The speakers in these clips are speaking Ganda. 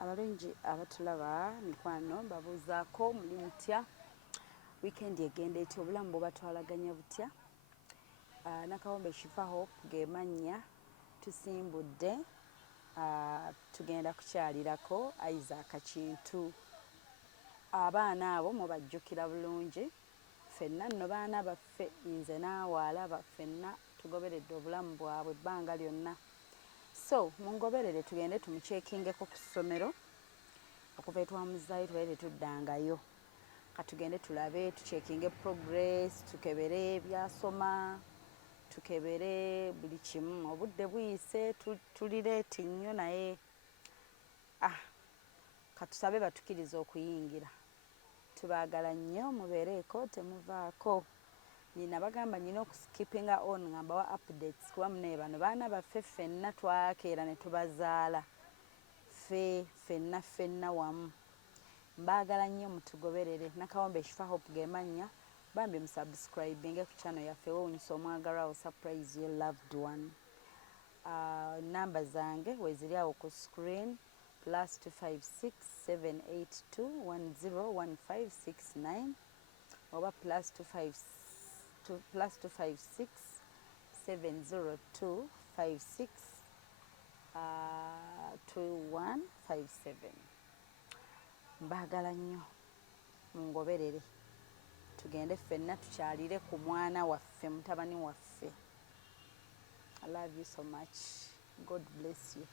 Abalungi abatulaba mikwano mbabuuzaako muli mutya weekend egenda etya obulamu bubatwalaganya butya Nakawombe Shifah gemannya tusimbudde tugenda kukyalirako Kintu abaana abo mubajjukira bulungi ffenna nno baana baffe nze naawe alaba ffenna tugoberedde obulamu bwabwe ebbanga lyonna so mungoberere tugende tumuceekingeko ku ssomero okuva etwamuzaayo tubaire tetuddangayo katugende tulabe tuceekinge progress tukebere byasoma tukebere buli kimu obudde buyise tulireeti nnyo naye katusabe batukiriza okuyingira tubaagala nnyo mubeereeko temuvaako nina bagamba nina okuskipinga on ngamba wa updates kuba munaye bano baana baffe ffenna twakeera ne tubazaala ffenna wamu mbaagala nnyo mutugoberere Nakawombe Shifah gemannya Bambi musubscribinge ku channel yaffe Yewunyisiza omwagalwawo surprise your loved one namba zange weziri awo ku screen +256 782 101569 oba +256 702 56 2157 mbaagala nnyo mungoberere tugende ffenna tukyalire ku mwana waffe mutabani waffe I love you so much. God bless you.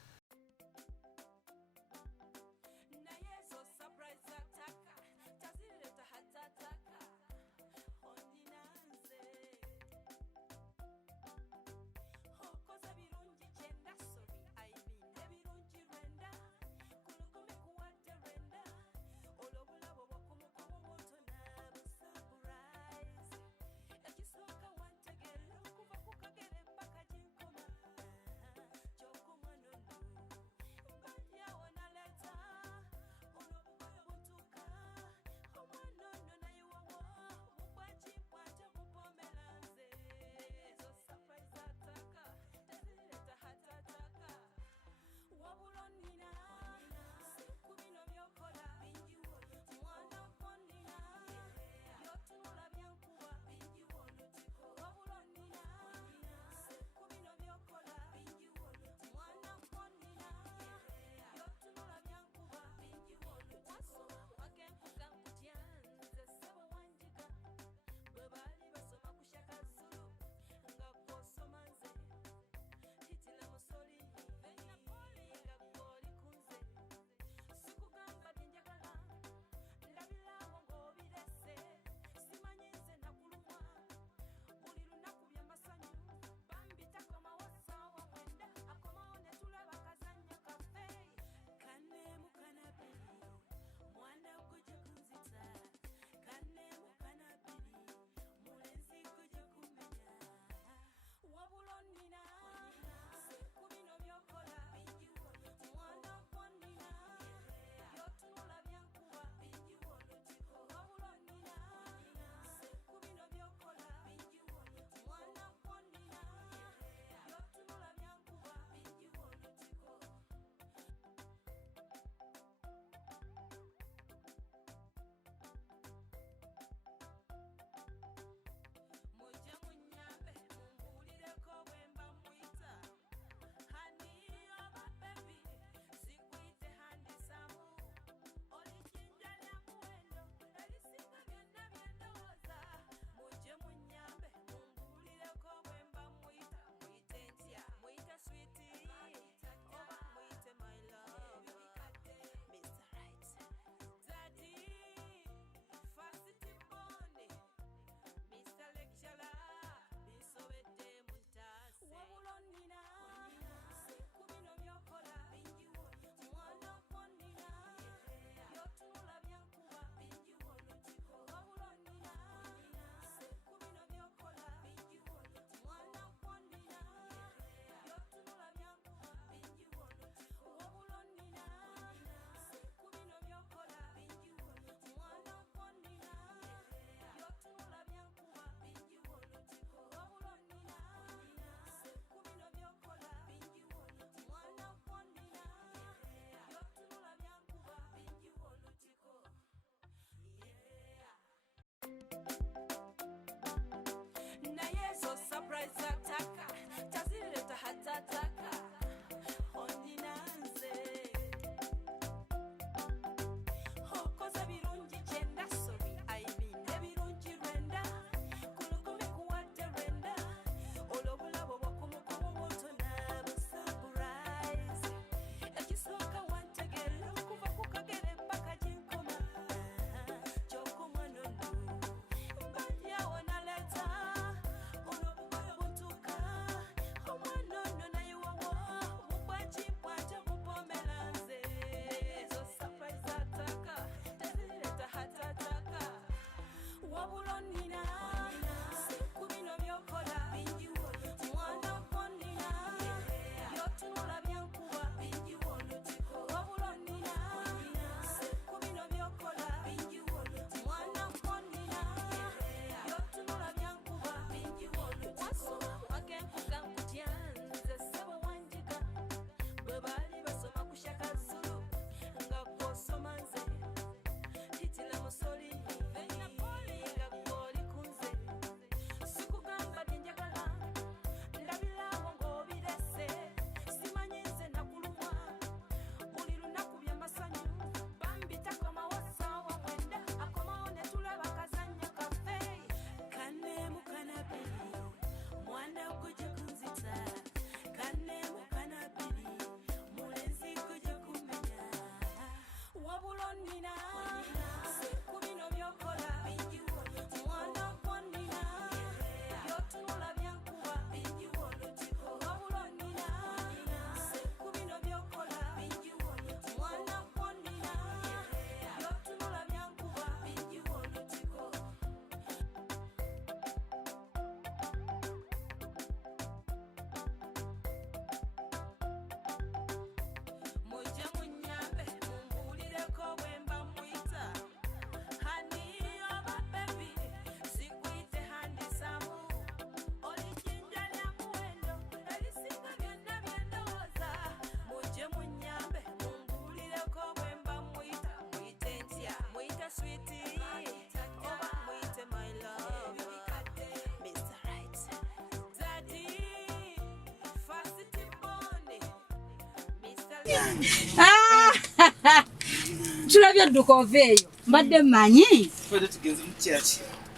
Tulabye dduka oveeyo mbadde mmanyi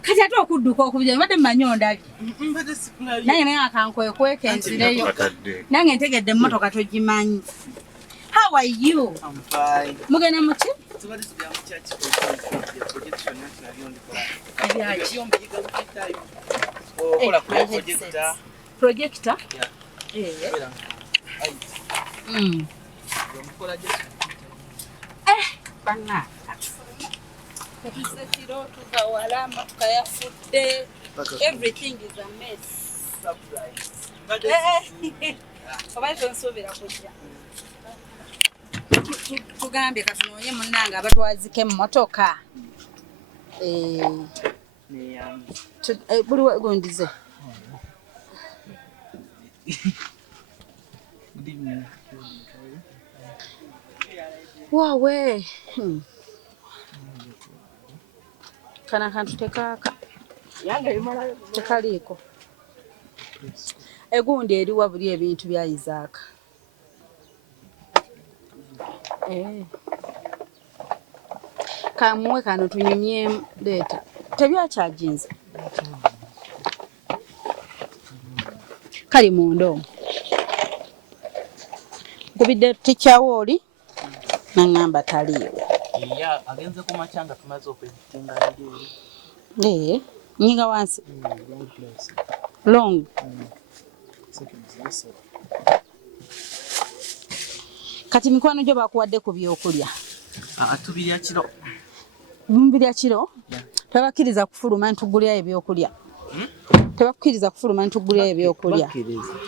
kati ate okudduka okubye mbadde mmanyi ondabye naye akankwekweeka enzireyo nange ntegedde emmotoka togimanyi. How are you? I'm fine. Mugenda muki? Projector? Yeah. Bana. Everything is a mess. Tugambye katunoonye munnange abatwazika emmotoka. Buli wegundize. Good evening. Wawe. Kana kantu tekaka. Tekaliiko. Egundi eri wabuli ebintu bya Isaac. Kamuwe kano tunyumye data. Tebyakyaginze. Kali mundo. Nkubidde tikyawo oli nangamba taliiwo. Agenze ku machanga tumaze okwetinga ndi. Nyinga wansi. Long. Kati mikwano gyo bakuwadde ku byokulya. Atubirya kiro. Mbirya kiro? Tebakiriza kufuluma ntugulya ebyokulya. Tebakiriza kufuluma ntugulya ebyokulya.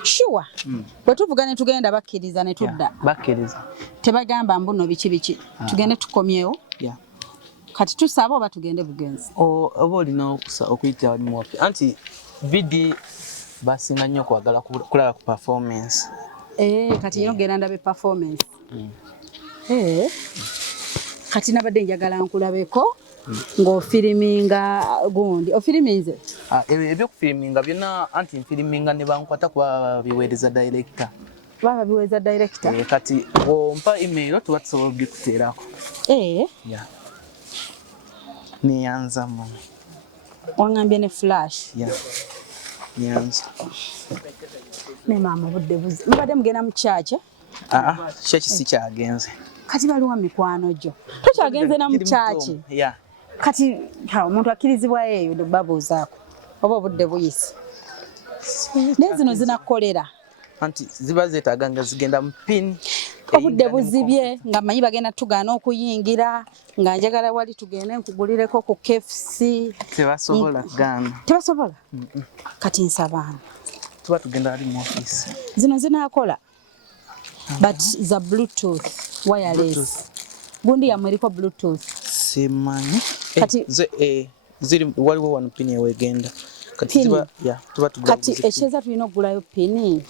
Sure. Bwe tuvuga ne tugenda bakkiriza ne tudda. Bakkiriza. Tebagamba mbuno biki. Tugende tukomyewo. Kati tusaba oba tugende bugenzi. Oba olina okuyita wali muwapi. Anti vidi basinga nnyo kwagala kulaba ku performance. Kati yo genda ndabe performance. Kati nabadde njagala nkulabeko ng'ofiriminga gundi. Ofiriminze? Ebyokufiriminga byonna anti nfiriminga ne bankwata kuba biweereza director. Baba biweereza director? Kati wompa email tuba tusobola okugikuteerako. Niyanza mu. Wangambye ne flash? Niyanza. Ne mama budde buzi. Mbadde mugenda mu church? Church si kyagenze. Kati baliwa mikwano gyo. Tukyagenze na mu church? Kati omuntu akkirizibwa eyo babuuzaako. Oba obudde buyise. Nezino zinakolera. Anti ziba zeetaaga nga zigenda mu pin. Obudde buzibye nga manyi bagenda tugaana okuyingira nga njagala wali tugende nkugulireko ku KFC. Tebasobola gaana. Tebasobola? Kati nsabaana. Tuba tugenda ali mu office. Zino zinaakola. But za Bluetooth wireless. Gundi ya mweriko Bluetooth. Simanyi. Kati ziri waliwo wano pin ewegenda. Kati ziba tuba tugenda. Kati echeza tulina okugulayo pin.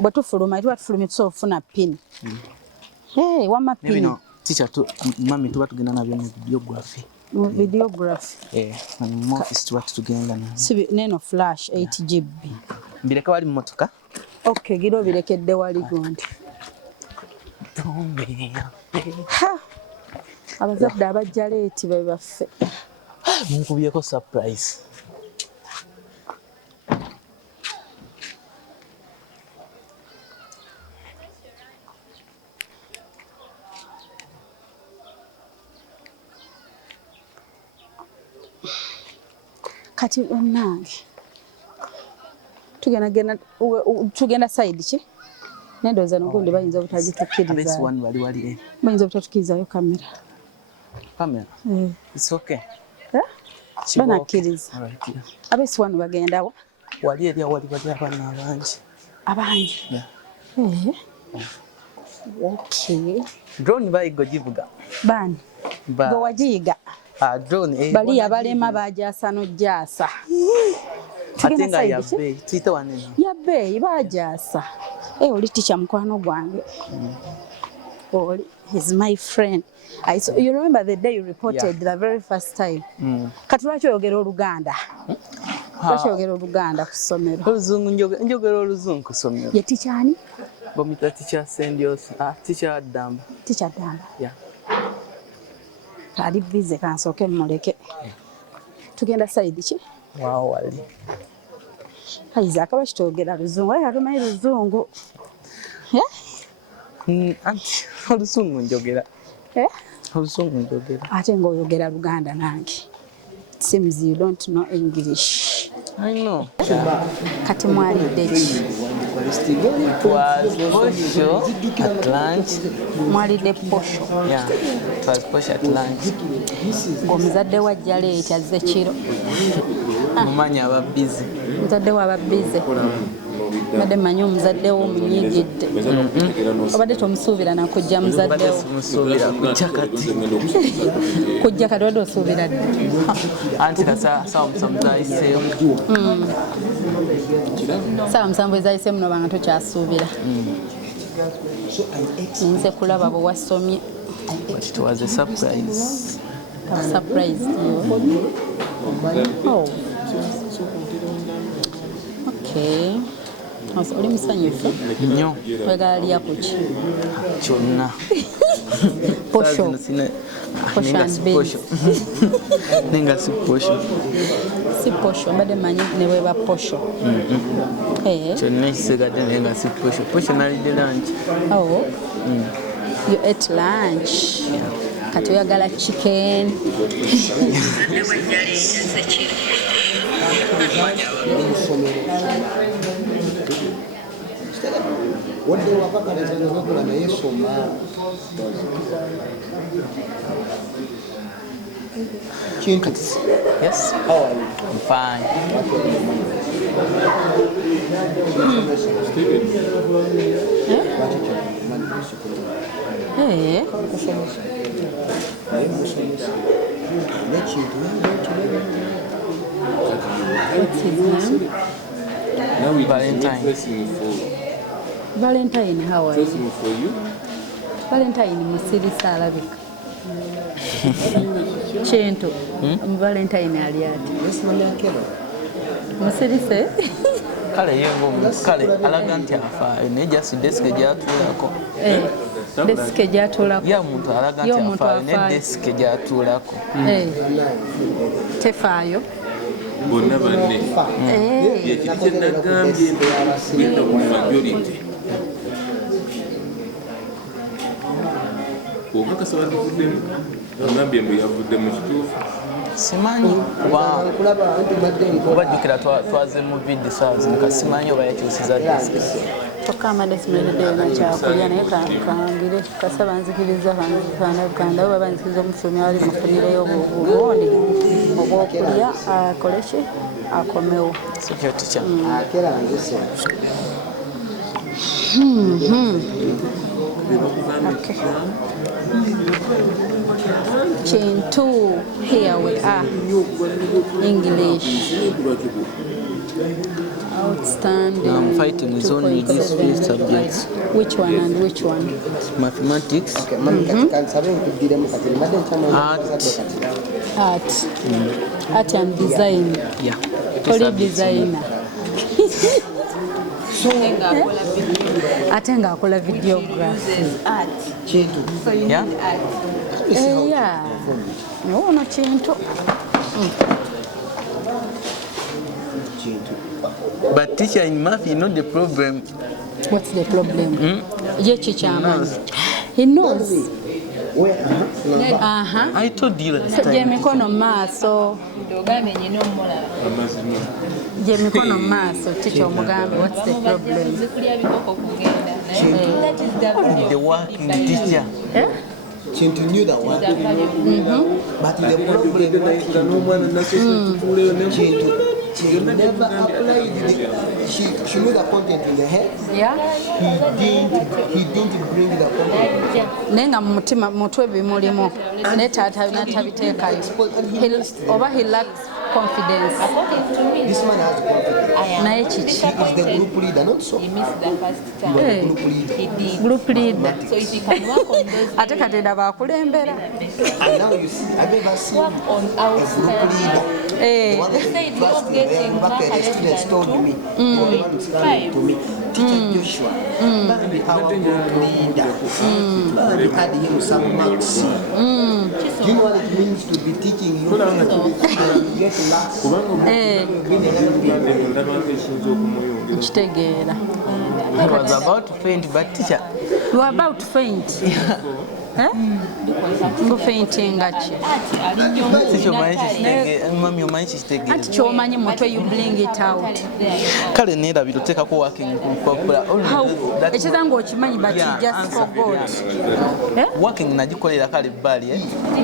Bwe tufuluma tuba tufulumye tusobola okufuna pin. Wama pin. Teacher mami tuba tugenda nabyo mu videography. Videography. Mu office tuba tugenda na. Neno flash 8 GB. Mbireka wali mu motoka. Okay, giro birekedde wali gundi. Abazadde abajja leeti be baffe. Munkubyeko surprise. Kati onnange tugenda side ki? Nendoza nokundi bayinza obutagitukiriza. Abesi wanu wali. Bayinza obutatukirizayo kamera. Kamera? It's okay. Banakkiriza. Abesi wanu bagendawo? Wali eri wali abaana abangi. Abangi? Okay. Drone bayiga givuga. Bani? Gwe wagiyiga? Drone. Bali abalema bajasa nojjasa. Atenga yabbe tuite wanene. Yabbe bajasa. Oli teacher mukwano gwange. Oli is my friend. You remember the day you reported the very first time? Kati lwaki oyogera Oluganda? Lwaki oyogera Oluganda ku ssomero? Oluzungu njogera Oluzungu ku ssomero. Ye teacher ani? Bomita teacher Sendios. Teacher Damba. Teacher Damba. Yeah. Ali busy kansoke muleke. Tugenda side ki? Wow, wali. Isaac abashitogera luzungu. Ayi atumanyi luzungu. Anti, oluzungu njogera. Oluzungu njogera. Ate ng'oyogera Luganda nange. Seems you don't know English. I know. Kati mwalidde ki? It was posho at lunch. Mwalidde posho. Yeah, it was posho at lunch. Omuzadde wa jjaleeti azze kiro. Mumanyi aba busy. Muzadde wa aba busy. Mbadde mmanyi omuzadde wo omunyigidde. Obadde tomusuubira nakujja muzadde wo. Musuubira kujja kati. Kujja kati wadde osuubira dde. Anti kasa sawa musanvu zayiseemu. Sawa musanvu ezayiseemu nobanga tokyasuubira. Nze kulaba bwe wasomye. But it was a surprise. Surprise you. Oh. Okay. Oli musanyufu? Nnyo. Oyagala lya ku ki? Kyonna. Posho. Posho and beans. Nenga si posho. Si posho, mbadde manyi ne bweba posho. Kyonna ekisigadde nenga si posho. Posho nalidde lunch. Oh. You ate lunch. Kati oyagala chicken. Wadde wakakalazana bakola naye soma. Kintu. Yes. How are you? I'm fine. What's his name? Now we Valentine. dressing for Valentine, how are you? dressing for you. Valentine musirisa alabika. Kintu. Valentine ali ati. Musirise? Kale yengo kale alaga nti afaayo naye just desike gyatuulako. Desike gyatuulako. Ya muntu alaga nti afaayo ne desike gyatuulako. Tefaayo. Bonna banne. Ekiri kye nagambye genda ku majority. Okakasa bavuddemu. Agambye mbu yavudde mu kituufu. Simanyi kubajjukira twaze mu vidi saa zino simanyi oba yakyusiza desike. Kyokka amadesi mwereddeyo nakyakulya naye kangire kasaba nzikiriza Buganda oba banzikiriza omufulumya wali mufunireyo obuwonde obwokulya akole ki akomewo. Sikyo tikya. Kintu, here we are. English. Outstanding. I'm fighting with only these three subjects. Which one and which one? Mathematics, Art and design. yeah. Only designer. Ate ng'akola videography. Yeah? Yeah. No, Kintu. But teacher in math, you know the problem. What's the problem? He knows. I told you last time. Mikono maaso. Mikono maaso. Teacher omugambe, what's the problem? The working teacher. Kintu knew that one. But the problem Kintu, she never applied it. She knew the content in the head. Yeah. He didn't bring the content. Nenga mutima mutwe bimulimo ne natabiteekayo. Oba he lacks confidence. This man has confidence. Naye kiki? He is the group leader, not so. He missed the first time. Hey. Group leader. He did. Group leader. So if he can work on those Ate kati ndaba akulembera. And now you see, I've never seen work on a group outstanding. leader. The one They that said trusted not getting the students told me. The one who's coming to me. teacher Joshua, Bambi our group leader, Bambi had him some marks. Do you know what it means to be teaching you? Get last. I was about to faint, but teacher. You are about to faint. Ngo fainting ati. Ati chomanyi mutwe you bring it out. Kale nera bitoteka ko working kupapula. Ekizango okimanyi but you just forgot. Working nagikolera kale bali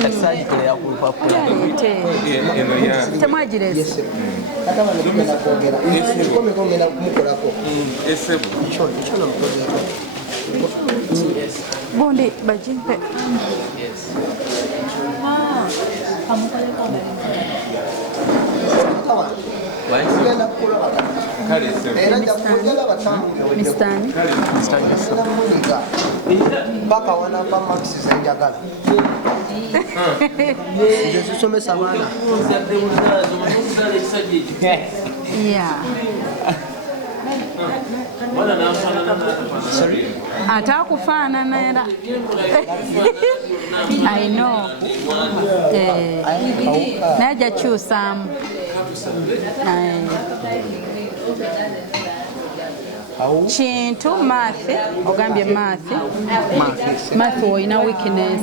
kati sagikolera kupapula. Temwagirese. Bondi bajimpe. Mistani. Mpaka wanapa maxi za njagala. Jesisomesa abaana. Yeah. Sorry. Atakufaanana era. I know. Naja kyusaamu. Kintu mathi ogambye mathi olina weakness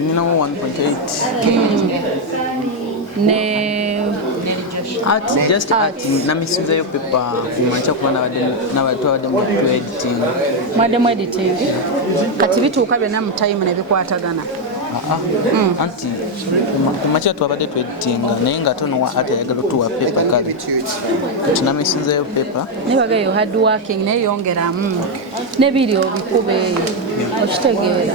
Nina 1.8 ne just art namisiza yo paper kumancha kuba n'abatwade mu editing mwademu editing kati bituuka byonna mu time ne bikwatagana anti kumacha twabadde tu editing naye nga tono wa art ayagala tuwa paper kale tunamisiza yo paper nibaga yo hard working naye yongeramu nebiri obikube okitegeera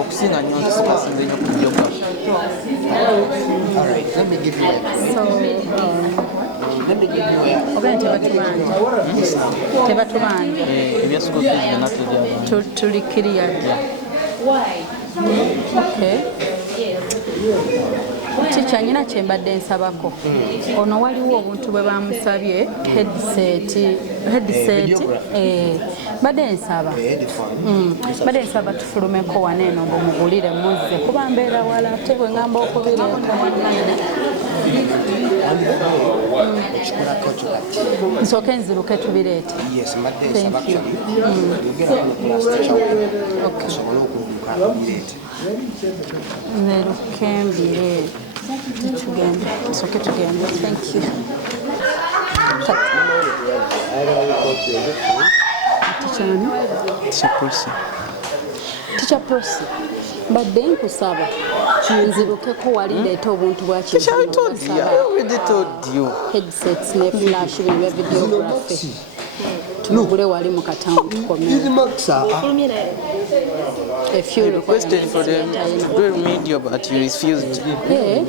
okusinga nnyo nsipasinze nnyo ku geography. All right, let me give you a tebatubanja tuli clear. Okay. Chicha nyina kyembadde nsabako ono waliwo obuntu bwe bamusabye headset badde nsaba tufulumeko waneeno mbumugulire muzze kuba mbeera wala ate bwe ngamba okubireeta nsooke nziruke tubireete. Nziruke mbireete tugende nsooke tugende. Thank you. Teacher Prosi, mbadde nkusaba nzirukeko wali leeta obuntu bwa headsets ne flash bya videography tumugule wali mu katamu tukomere. If you requested for the real media but you refused. Hey.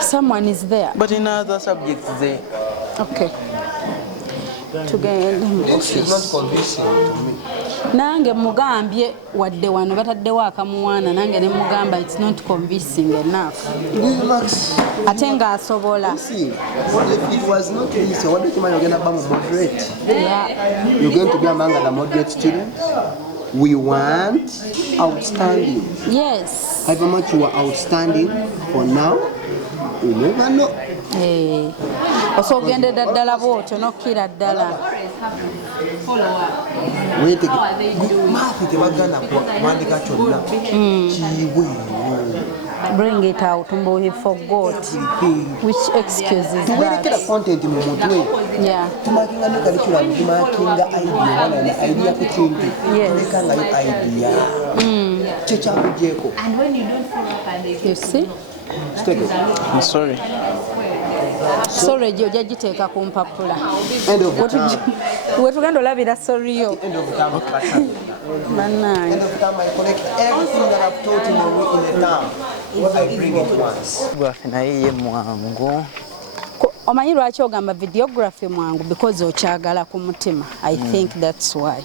Someone is there. But in other subjects there. Okay. This is not convincing to me. Nange mugambye wadde wano bataddewo akamuwaana nange ne mugamba it's not convincing enough. Ate nga asobola. If it was not easy, what do you mean you're going to be moderate? Yeah. You're going to be among the moderate students? We want outstanding. Yes. However much you are outstanding for now, you never know. Osogendedde ddala bw'otyo nokkira ddala. Bring it out, Mbo, he forgot. Which excuses that? Content in yeah. Yes. And when you don't follow up, you see? I'm sorry. Sorry, Joe, jagiteeka ku mpapula. End of the term. Wetugenda olabira sorry yo. End of the term. Bannange. End of the term, I collect everything that I've taught in the term. I bring it once. Naye ye mwangu. Omanyi lwaki ogamba videography mwangu? Because okyagala ku mutima. I think that's why.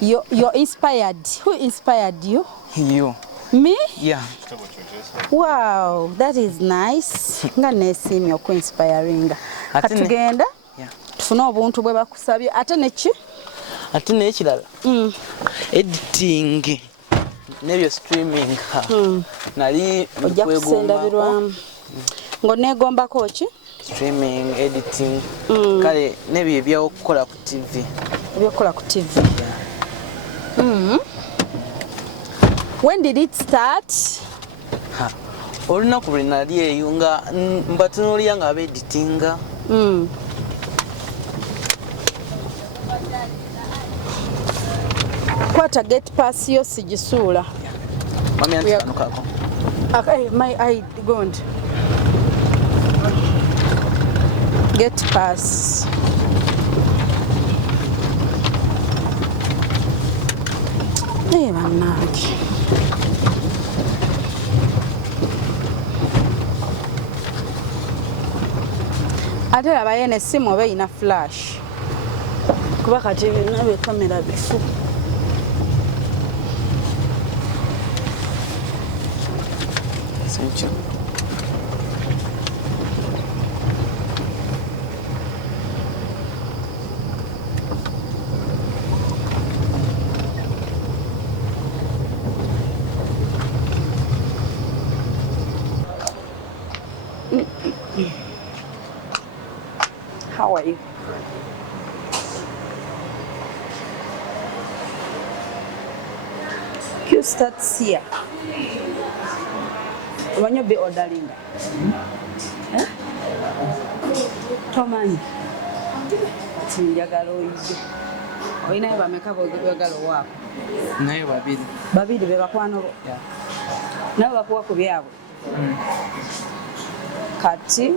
You're inspired. Who inspired you? You. Me? Yeah. Wow, that is nice. Nga nesimye oku inspiring. Katugenda? Yeah. tufune obuntu bwe bakusabye ate neki ate n'ekirala editing n'ebyo streaming nali ojja kusendabirwamu ng'oneegombako ki streaming editing kale n'ebyo ebyokukola ku TV ebyokukola ku TV when did it start olunaku lwe nali eyo nga mbatunuulira nga abeeditinga kwata get pass yo sigisuula mami antikanukako my eye gond get pass bannange ate laba yene essimu oba eyina flash kuba kati nabe kamera bifu Thank you. How are you? Q starts here. When you be ordering that. Tomanyi. Njagala oyige. Oyina bameka boogera waako. Naye Babiri be bakwano bo. Nabo bakuwa ku byabwe. Kati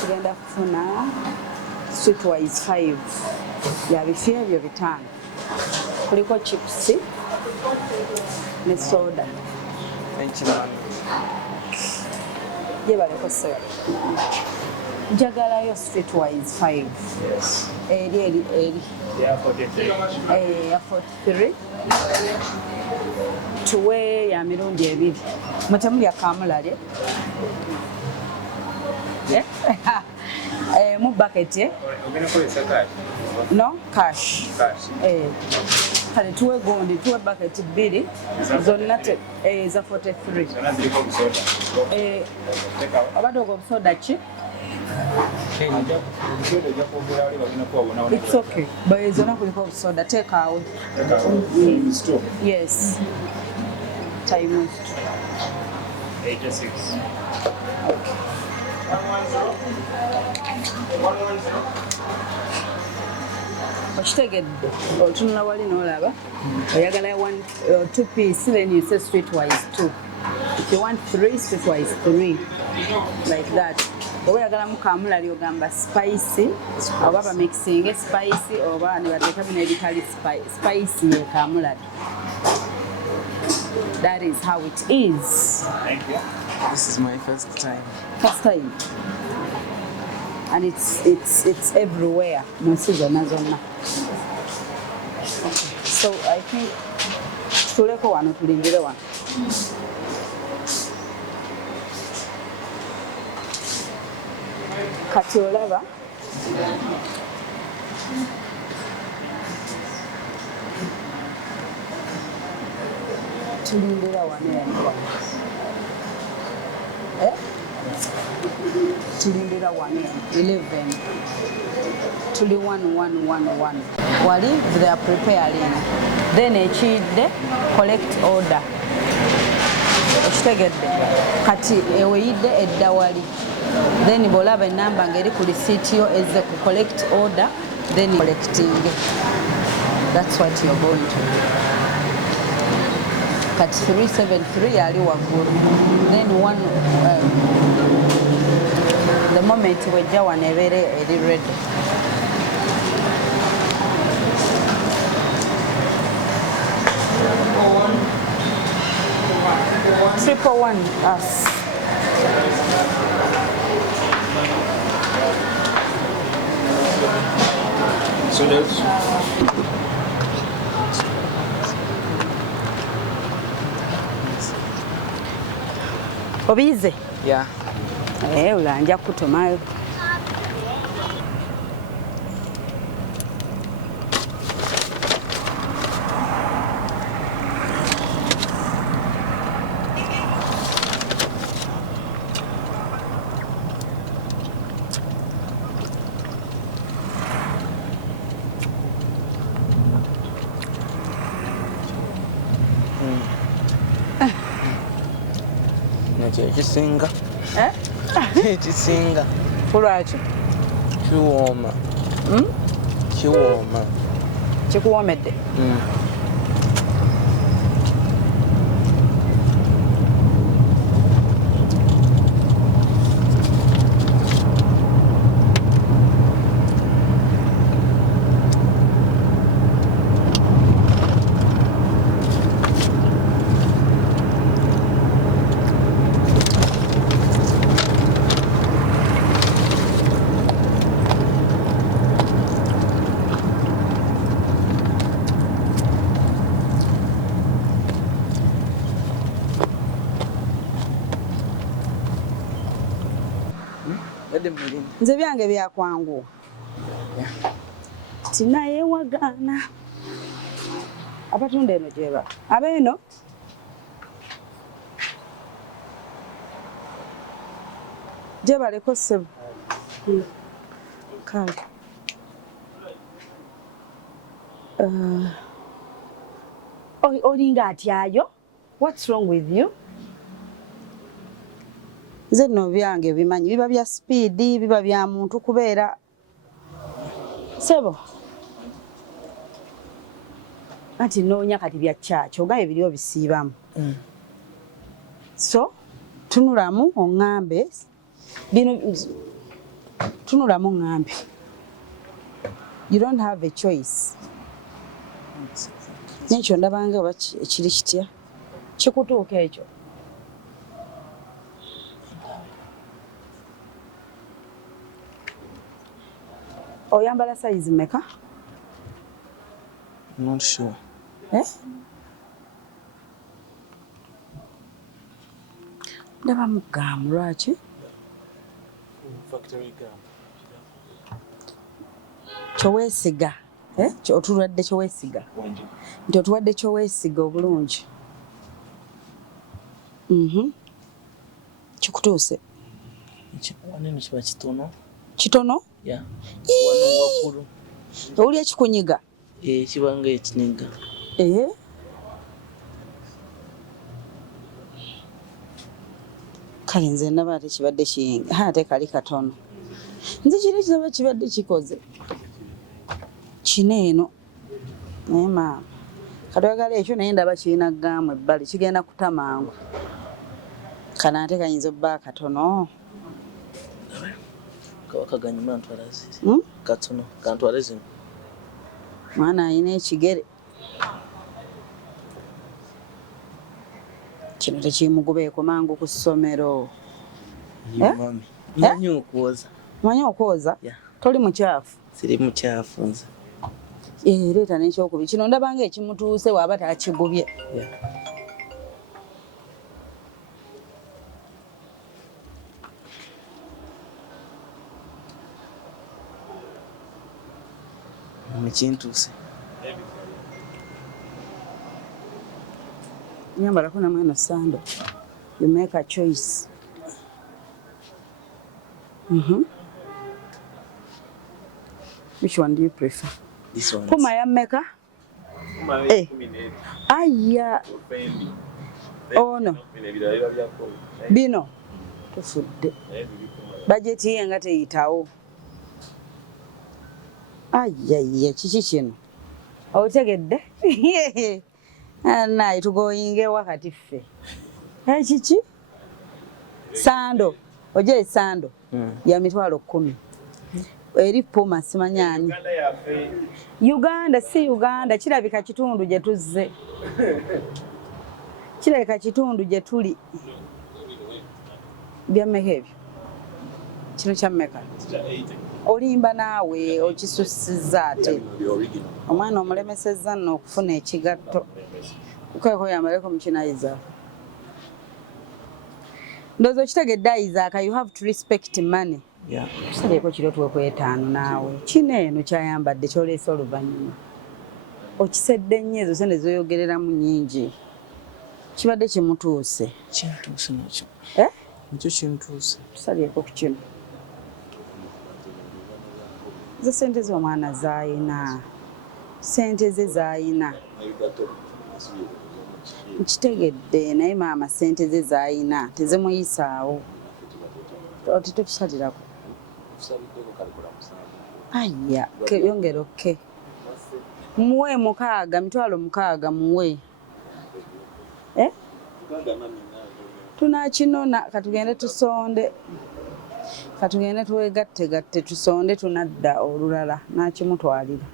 tugenda kufuna streetwise 5 ya bifi ebyo 5 kuliko chips ne soda. Thank you. Yebaleko soda. Njagalayo streetwise 5. Yes. Eri. Yeah, 43. Ya 43. Tuwe ya mirundi ebiri. Mutemuli akamulale. Mu bucket Ogenda kozesa cash? No, cash. Kale tuwe gondi, tuwe bucket 2 zonna za 43. Zonna ziriko obusoda. Abadde ogwo obusoda ki? Obusoda ojja kwogera wali bagenda kuwabona. It's okay. But zonna kuliko obusoda, tekaawo. Store. Yes. Time 86. Okitegedde otunula wali n'olaba oyagala 2 piece then you say streetwise 2. If you want 3 streetwise 3 like that. Oba oyagala mu kamulali ogamba spicy oba ba mixing spicy oba ne bateeka bino ebitali spicy ye kamulali. That is how it is. Thank you. This is my first time. First time. And it's everywhere. Zonna. So I think tuleko wano tulindire wano. Kati olaba tulindira wano. Tulindira 11 tuli 1111 wali they are preparing then ekidde collect order okitegedde kati eweyidde edda wali then bw'olaba enamba ng'eri ku receipt yo ezze ku collect order then collecting. That's what you're going to do. Kati 373 ali waggulu then one the moment wejja wano ebeere eri ready. Triple one us. So that's Obize? Yeah. Ulanja kutumayo. Ekisinga. Ekisinga. Kulwaki? Kiwooma. Kiwooma. Kikuwoomedde? Nze byange byakwangu. Tinaye wagana. Abatunda eno gyeba. Abeeno? Gyebaleko ssebo. Kale. Olinga atyayo? What's wrong with you? Nze nno byange bimanyi biba bya speedi biba bya muntu kubeera sebo anti noonya kati bya kyakyo nga ebiriyo bisiibamu so tunulamu oŋŋambe bino tunulamu ŋŋambe you don't have a choice nekyo ndabanga oba ekiri kitya kikutuuka ekyo oyambala size meka? Not sure. Ndaba mugamu lwaki? Factory gum. Kyoweesiga. Otuwadde kyoweesiga. Nti otuwadde kyoweesiga obulungi. Kikutuuse? Wanene kiba kitono. Kitono? Yeah. Wano waggulu. Owulya ekikunyiga? Kiba ng'ekinyiga. Kale nze ndaba ate kibadde kiyinga. Ate kali katono. Nze kiri kiraba kibadde kikoze. Kino eno. Naye maama. Katwagala ekyo naye ndaba kirina gaamu ebbali. Kigenda kuta mangu. Kano ate kayinza obba katono. Kaganyuma ntwala ziri. Katono. Kantwale zino. Mwana alina ekigere. Kino tekimugobeeko mangu ku ssomero. Mami. Manyi okwoza. Manyi okwoza? Toli mukyafu? Siri mukyafu nze. Leeta n'ekyokubiri. Kino ndaba ng'ekimutuuse waaba taakigubye. Kintuuse. Nyambalako namwe eno sando. You make a choice. Which one do you prefer? This one. Puma ya mmeka? Aya. Oh no. Bino. Tufudde. Budget ye nga teyitawo. Ayaya kiki kino? Otegedde? Naye tugoyinge wakati ffe. Kiki? Sando. Oje sando. Ya mitwalo 10. Eri Puma simanyani. Uganda si Uganda kirabika kitundu gye tuzze. Kirabika kitundu gye tuli. Byameka ebyo. Kino kyammeka? Olimba naawe okisussizza ate. Omwana omulemesezza nno okufuna ekigatto. Kweko yambaleko mukinayiza. Ndowooza okitegedde Isaac, you have to respect money. Tusaleko kiro twekwetaano naawe. Kino eno kyayambadde kyoleese oluvannyuma. Okisedde nnyo ezo sente z'oyogereramu nnyingi. Kibadde kimutuuse. Kintuuse nakyo. Nakyo kintuuse. Tusalyeko ku kino. Ze sente z'omwana z'ayina. Sente ze z'ayina. Nkitegedde naye maama ssente ze z'ayina tezimuyisaawo. Oti tukisalirako. Aya, yongera okke. Muwe 6, mitwalo 6 muwe. Tunakinona katugende tusonde. Katugende twegatte tusonde tunadda olulala nakimutwalira.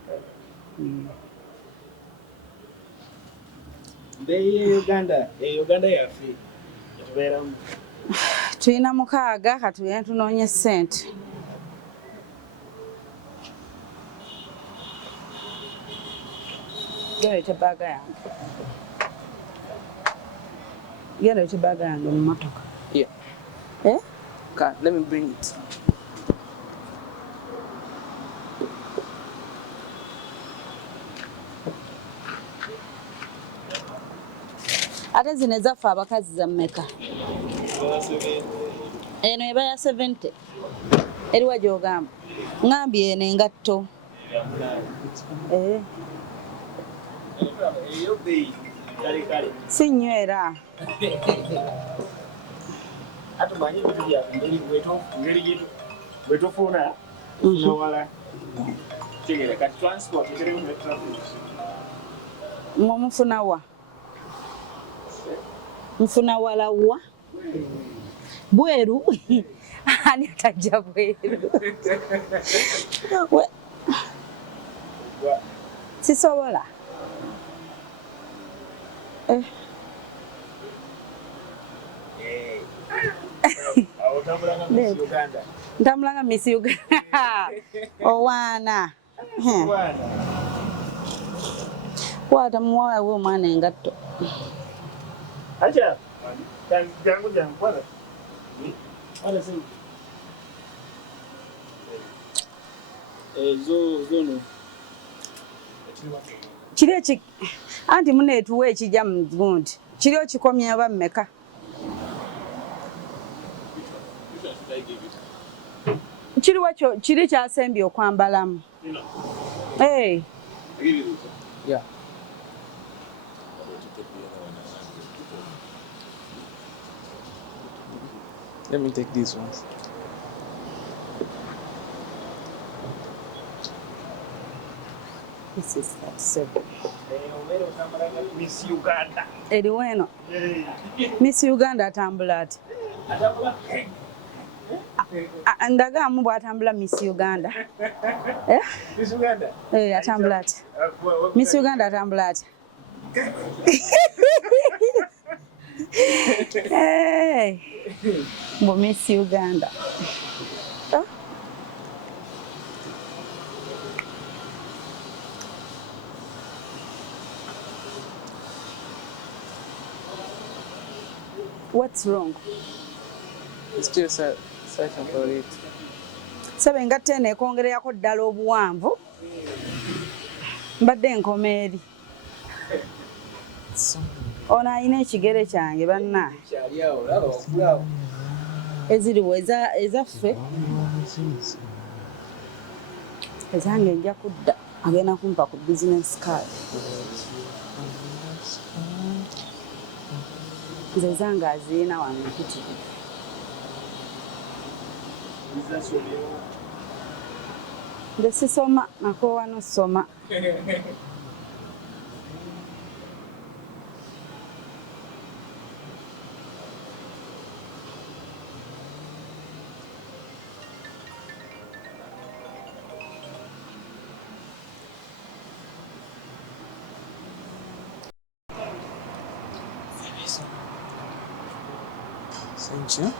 Uganda yaffe yatubeeramu. Tulina 6 katugende tunoonye ssente. Genda baaga yange. Genda baaga yange mu motoka. Yeah. Okay, let me bring it. Ate zino ezaffe abakazi za mmeka? Eno eba ya 70. Eriwa gy'ogamba? Ngambye eno engatto. Si nnyo era. Atumanyi ebintu byaffe bwe tufuna wala tegere kati transport eteremu ne traffic. Mufuna wa? Mfuna wala wa? Bweru? Ani atajja bweru? Sisobola. Ntambulanga Miss Uganda. Owaana. Kwata muwala we omwana engatto. Acha jangu kwanza. Wala si. Zono. Kiri anti muneetuwa ekijja mu gundi. Kiri okikomya aba mmeka? Kiri kyasembye okwambalamu. Yeah. Let me take these ones. This is 37. Miss Uganda. Eriwo eno. Miss Uganda atambula ati. Ndagaamu bw'atambula Miss Uganda. Miss Uganda. Atambula ati. Miss Uganda atambula ati. Mbu Miss Uganda. What's wrong? It's still searching for it. Sabe engatte eno ekongererako ddala obuwanvu. Mbadde enkoma eri. Ono alina ekigere kyange banna. Eziriwo ezaffe. Ezange nja kudda agenda kumpa ku business card. Nze zange azirina wano mpitirivu. Nze sisoma nakoowa n'osoma. Thank you.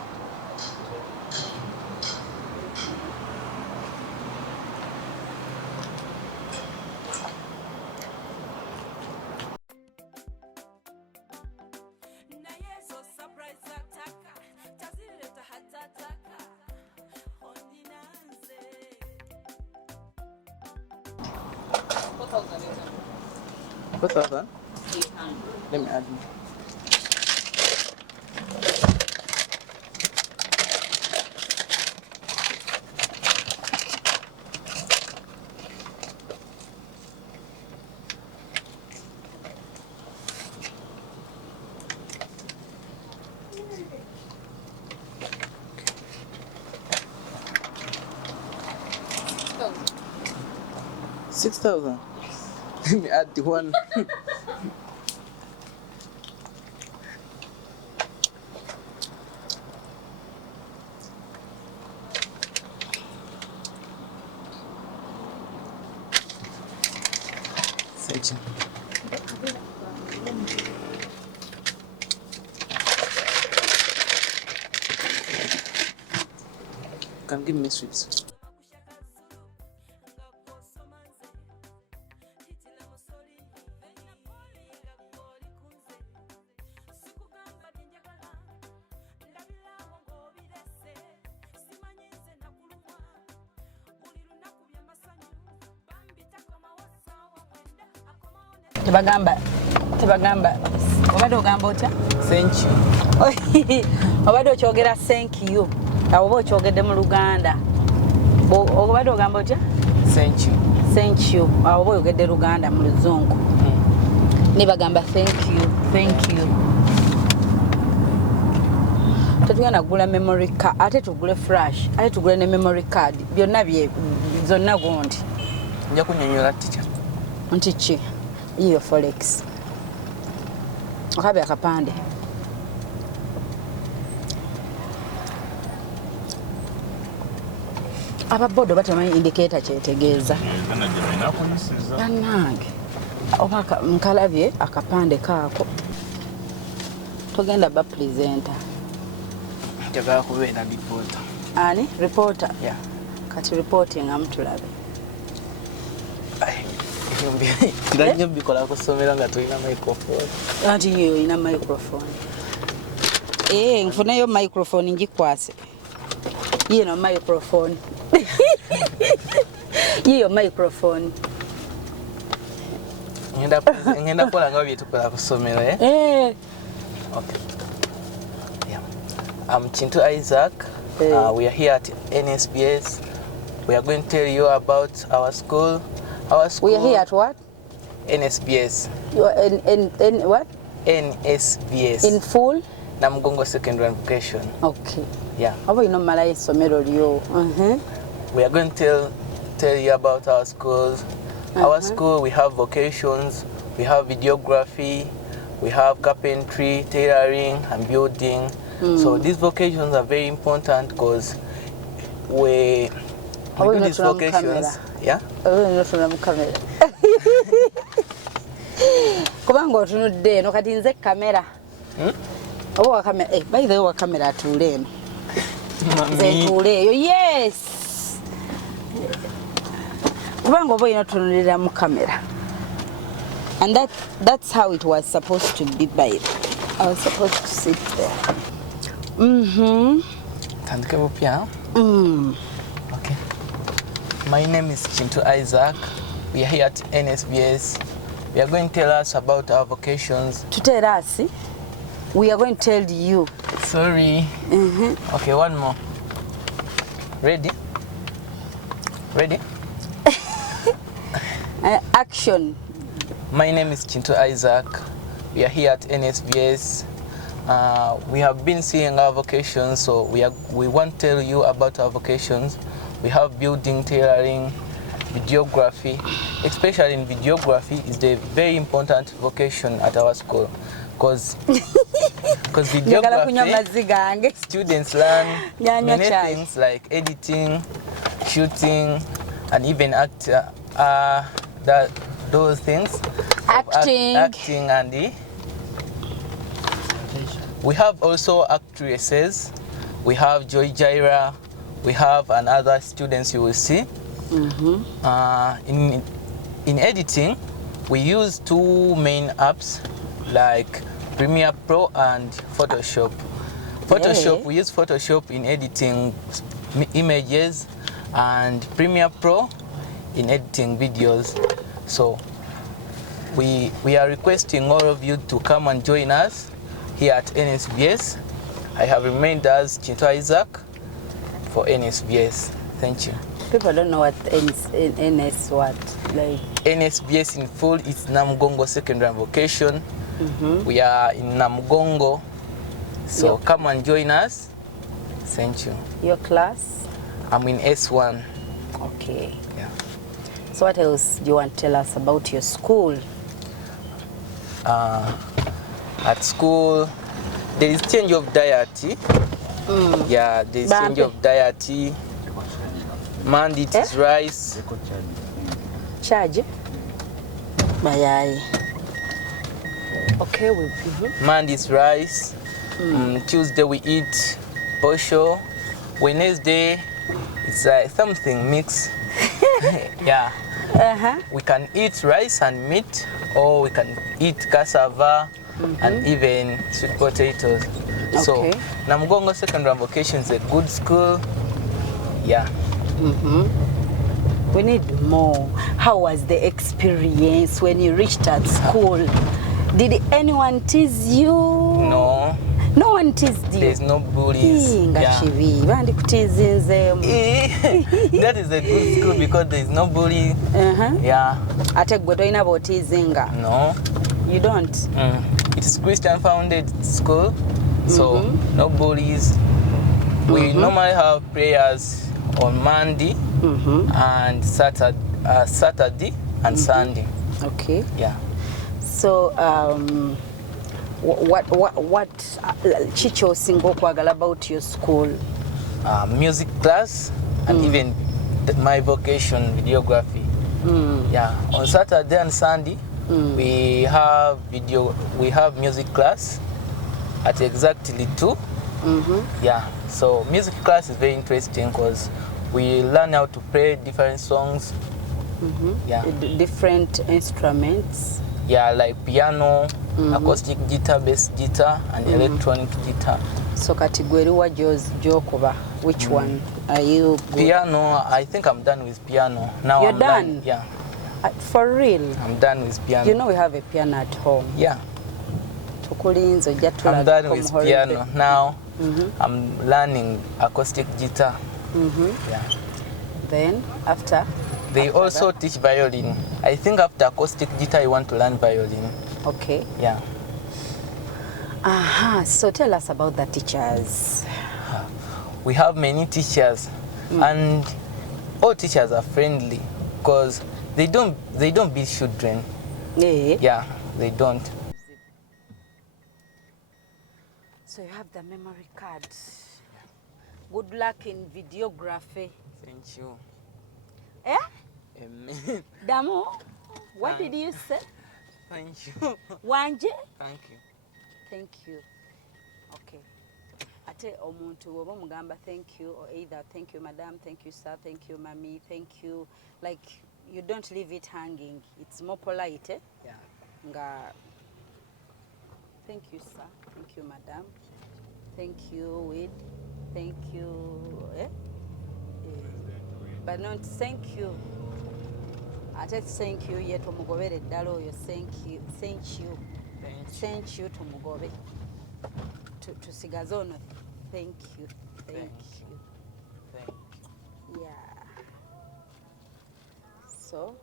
What are that? 800. Let me add. 6,000. Let me add the one. Searching. Can give me sweets. Tebagamba obadde ogamba otya? Thank you. Obadde okyogera thank you oba okyogedde mu Luganda obadde ogamba otya? Thank you. Thank you oba oyogedde Luganda mu Luzungu ne bagamba thank you. Tetugenda kugula memory card ate tugule flash ate tugule ne memory card byonna zonna gundi Nja kunnyonnyola teacher. nti ki yiyo forex okabe akapande ababodo batamanyi indicator kyetegeeza nange oba nkalabye akapande kaako togenda ba presenter Njagala kubeera reporter. ani reporter Yeah. kati reporting amutulabe Kira nnyo bikola kusomera nga tulina microphone. anti yiyo ina microphone nfuneyo microphone ngikwase yiyo microphone yiyo microphone Ngenda kukola nga bye tukola kusomera eh Okay. Yeah. I'm Kintu Isaac. We are here at NSBS. We are going to tell you about our school. We are here at what? NSBS. You are in what? NSBS. In full? Namugongo Secondary Education. Okay. Yeah. Abo ino mala isomero lyo. We are going to tell you about our schools. Our school, we have vocations, we have videography, we have carpentry, tailoring, and building. So these vocations are very important because we do these vocations. Yeah? Notuna mu kamera. Kubanga otunudde eno kati nze kamera. Oba wa kamera by the way wa kamera atule eno. Nze ntule eyo yes. Kubanga oba ino tunulira mu kamera. And that's how it was supposed to be by. I was supposed to sit there. Tandike bupya. Okay. My name is Kintu Isaac. We are here at NSBS. We are going to tell us about our vocations. To tell us, we are going to tell you. Sorry. Okay, one more. Ready? Ready? Action. My name is Kintu Isaac. We are here at NSBS. We have been seeing our vocations, so we want to tell you about our vocations. We have building, tailoring, videography. Especially in videography is the very important vocation at our school, because videography students learn many things like editing, shooting, and even those things. Acting and we have also actresses. We have Joy Jaira. We have another students you will see. In editing, we use two main apps like Premiere Pro and Photoshop. Photoshop, we use Photoshop in editing images and Premiere Pro in editing videos. So we are requesting all of you to come and join us here at NSBS. I have remained as Kintu Isaac for NSBS. Thank you. People don't know what NS what like. NSBS in full is Namugongo Secondary Vocation. We are in Namugongo, so come and join us. Thank you. Your class? I'm in S1. Okay. Yeah. So what else do you want to tell us about your school? At school, there is change of diet. Yeah, there is change Bambi. of diet. Monday it is rice. Charge? Bayai. Okay, Monday is rice. Tuesday we eat posho. Wednesday it's something mixed. Yeah. We can eat rice and meat, or we can eat cassava and even sweet potatoes. So Namugongo Secondary Vocation is a good school. Yeah. We need more. How was the experience when you reached at school? Did anyone tease you? No. No one teased you? There's no bullies. Yeah. That is a good school because there's no bully. Yeah. No. You don't? It's Christian founded school, so no bullies. We normally have prayers on Monday and Saturday and Sunday. Okay. Yeah. So what chicho singo kwagala about your school? Music class and even my vocation, videography. Yeah. On Saturday and Sunday we have music class at exactly 2. Yeah. So music class is very interesting because we learn how to play different songs. Yeah. Different instruments. Yeah, like piano, acoustic guitar, bass guitar, and electronic guitar. So katigweriwa jokuba, which one are you good? Piano, I think I'm done with piano. Now You're I'm done? Yeah. For real? I'm done with piano. You know we have a piano at home. Yeah. I'm done with piano. Now I'm learning acoustic guitar. Yeah. Then after they also teach violin. I think after acoustic guitar you want to learn violin. Okay. Yeah. So tell us about the teachers. We have many teachers and all teachers are friendly because they don't beat children. Yeah, they don't. So you have the memory card. Good luck in videography. Thank you. Eh? Amen. Damu, what did you say? Thank you. Wanje? Thank you. Thank you. Okay. Ate omuntu oba mugamba thank you, or either thank you madam, thank you sir, thank you mommy, thank you, like you don't leave it hanging. It's more polite, eh? Yeah. Nga thank you sir, thank you madam, thank you Wid, thank you, eh? But not thank you. Ate thank you yet omugobere ddala oyo thank you tumugobe tusigaze ono thank you. Yeah. So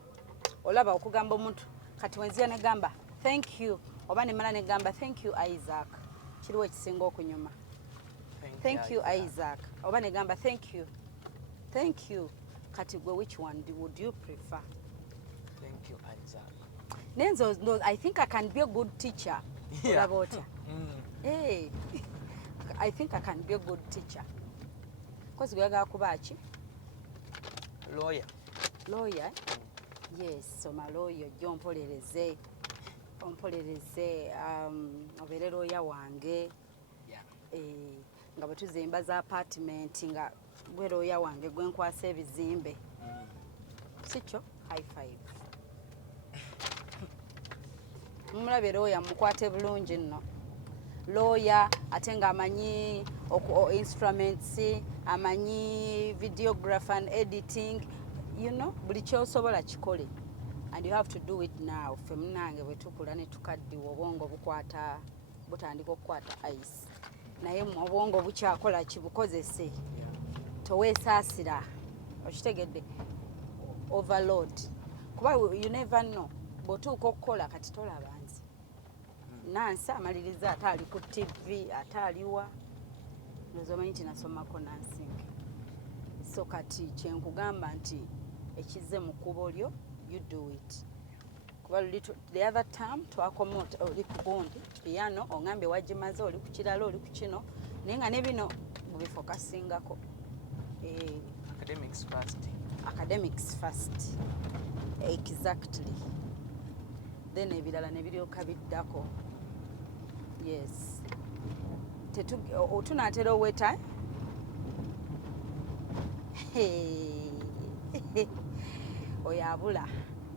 olaba okugamba omuntu kati wenzia negamba thank you oba nemala negamba thank you Isaac kiriwo ekisinga okunyuma thank you Isaac oba negamba thank you kati gwe which one would you prefer? Thank you Isaac. Nenzo, no, I think I can be a good teacher. Yeah. Hey, I think I can be a good teacher. Because we are kubachi. Lawyer. Yes, so my lawyer John Polereze. Obere lawyer wange. Yeah. Nga batuzimba za apartment nga gwe lawyer wange gwe nkwasa ebizimbe. Sicho high five. Mulabe lawyer mukwate bulungi nno. Lawyer ate nga amanyi instruments, amanyi videography and editing, you know, buli kyosobola kikole. And you have to do it now. Ffe munange bwe tukula ne tukaddiwa obwongo butandika okukwata ice. Naye mu obwongo bukyakola kibukozese. Toweesaasira. Okitegedde? Overload. Kuba you never know. Bw'otuuka okukola kati tolaba nzi. Nansi amaliriza ate ali ku TV, ate aliwa. Ndowooza omanyi nti nasomako Nansinge. So kati kyenkugamba nti ekize mu kkubo lyo you do it. Kuba the other time twakomota oli ku gundi piano ongambye wagimaze oli ku kirala oli ku kino naye nga ne bino mubifokasingako. Academics first. Academics first. Exactly. Then ebirala ne biryoka biddako. Yes. Tunaatera oweta oyo abula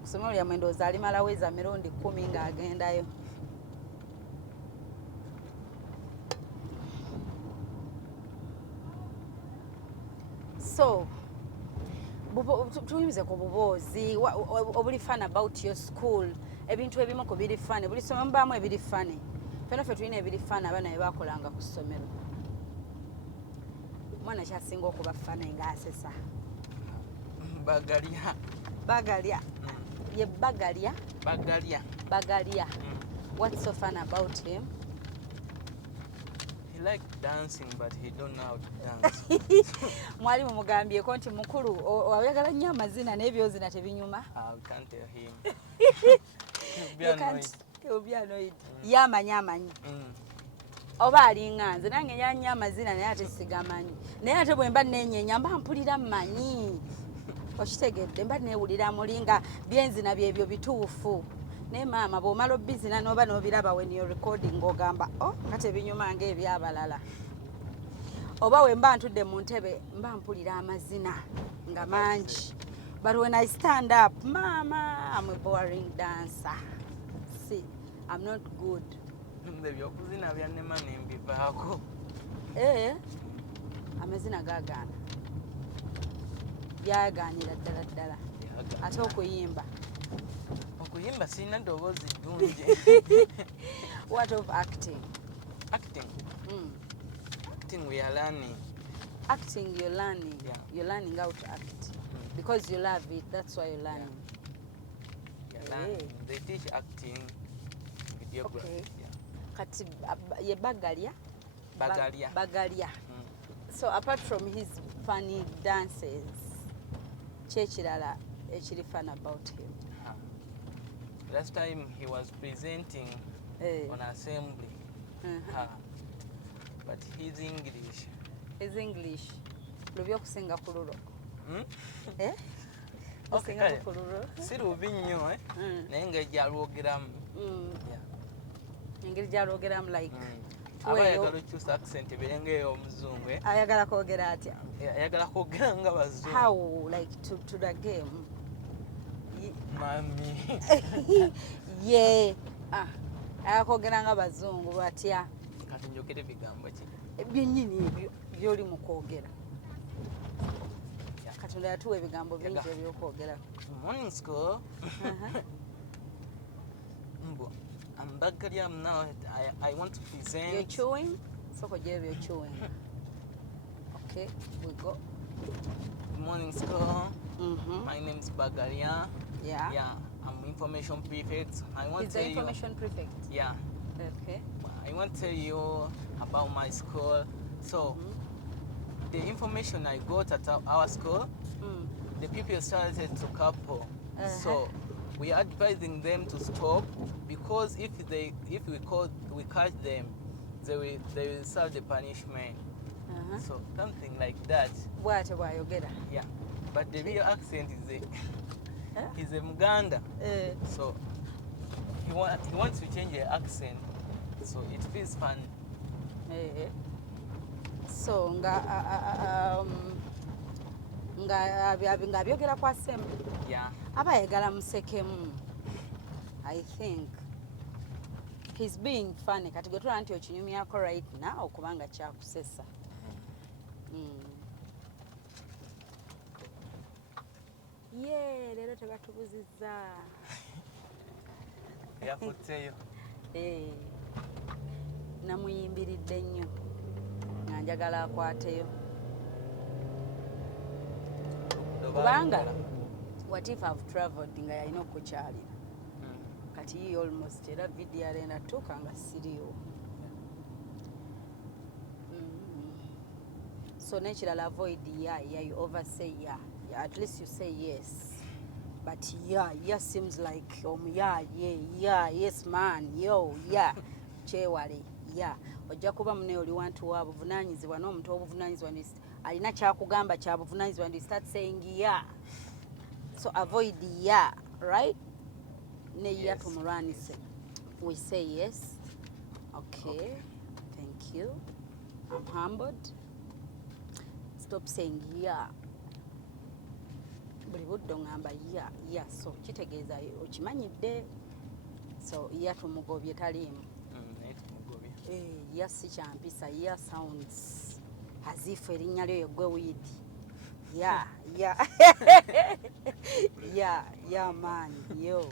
ku ssomero lyamwe ndowooza alimala weza mirundi 10 ng'agendayo. So tuyimize ku buboozi obuli fun about your school, ebintu ebimu ku biri fun, buli ssomero mubaamu ebiri fun. Fena ffe tulina ebiri fun abaana bye baakolanga ku ssomero. Omwana kyasinga okuba fun ng'asesa. Bagalya. Ye bagalya. What's so fun about him? He likes dancing, but he don't know how to dance. Mwalimu mugambyeko nti mukulu oyagala nnyo amazina n'ebyozina tebinyuma. I can't tell him. He'll be annoyed. Yamanya amanyi. Oba alinga nze nange nyanya amazina naye ate sigamanyi. Naye ate bwe mba neenyenya mba mpulira mmanyi. Okitegedde mba neewulira mulinga byenzina byebyo bituufu. Naye maama bw'omala obbizina n'oba n'obiraba when you're recording ogamba nga tebinyuma ng'ebyabalala. Oba we mba ntudde mu ntebe mba mpulira amazina nga mangi. But when I stand up, Mama, I'm a boring dancer. See, I'm not good. Ebyokuzina byannema ne mbivaako. Amazina gaagaana. Byagaanira ddala. Ate okuyimba. Okuyimba sirina ddoboozi ddungi. What of acting? Acting we are learning. Acting you're learning. Yeah. You're learning how to act. Because you love it, that's why you're learning. Yeah, learning. They teach acting, videography. Okay. Yeah. Kati ye bagalya. Bagalya. So apart from his funny dances, kyekirala ekiri fun about him. Last time he was presenting on assembly. But he's English. His English. Lubyokusinga ku lulo. Okay. Si lubi nnyo naye engeri gy'alwogeramu. Engeri gy'alwogeramu like. Aba ayagala okukyusa accent ebere ng'ey'omuzungu. Ayagala kwogera atya? Ayagala kwogera nga bazungu. How like to the game? Mami. Yeah. Ayagala kwogera nga bazungu batya? Kati njogera ebigambo ki? Byennyini ebyo by'oli mu kwogera. Katonda yatuwa ebigambo bingi ebyokwogera. Morning school. I'm back here now. I want to present. You're chewing? So you're chewing. Okay, we go. Good morning, school. My name is Bagaria. Yeah. I'm information prefect. I want He's to the tell information prefect. Yeah. Okay. I want to tell you about my school. So, the information I got at our school, the people started to couple. So, we are advising them to stop because if we catch them, they will serve the punishment. So something like that. What about you get? Yeah, but the real accent is a Muganda. So he wants to change the accent, so it feels fun. So nga byogera kwa assembly. Yeah. Abayagala musekemu. I think he's being funny. Kati gwe tulaba nti okinyumyako right now kubanga kyakusesa. Yeah, leero tebatubuzizza. Yafutseyo. Namuyimbiridde nnyo nga njagala akwateyo. Kubanga what if I've travelled nga yalina okukyalira. Kati ye almost era video arenda tuuka nga siriyo. So nekirala avoid yeah, you oversay yeah. At least you say yes. But yeah seems like yeah, yes man, yo, yeah, chewale, yeah. Ojja kuba mune oli wantu wa buvunanyizibwa n'omuntu w'obuvunanyizibwa alina kyakugamba kya buvunanyizibwa and you start saying yeah. So avoid yeah, right? Ne yeah tumulwanise. We say yes. Okay, thank you. I'm humbled. Stop saying yeah. Buli budde ngamba yeah so kitegeeza okimanyidde. So yeah tumugobye taliimu. Yeah si kyampisa. Yeah sounds as if erinnya lyo gwe weed. Yeah yeah man, yo,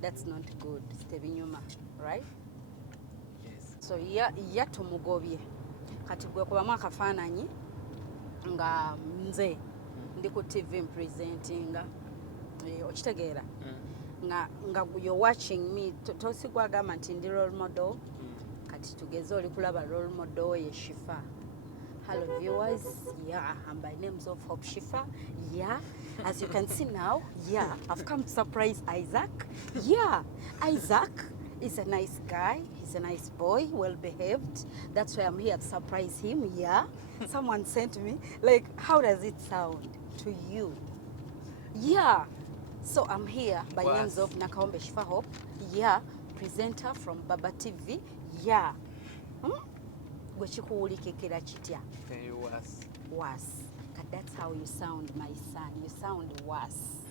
that's not good. Tebinyuma, right? Yes. So yeah tumugobye kati gwe kubamu akafaananyi nga nze ndi ku TV presentinga okitegeera nga you're watching me tosigwa agamba nti ndi role model kati tugeze oli kulaba role model ye Shifah. Hello viewers, yeah, I'm by names of Hope Shifah. Yeah, as you can see now, yeah, I've come to surprise Isaac. Yeah, Isaac is a nice guy. He's a nice boy, well behaved. That's why I'm here to surprise him. Yeah, someone sent me. Like, how does it sound to you? Yeah, so I'm here by names of NAKAWOMBE Shifah Hope. Yeah, presenter from Baba TV. Yeah. Gwe kikuwulikikira kitya? Very Worse. That's how you sound, my son. You sound worse.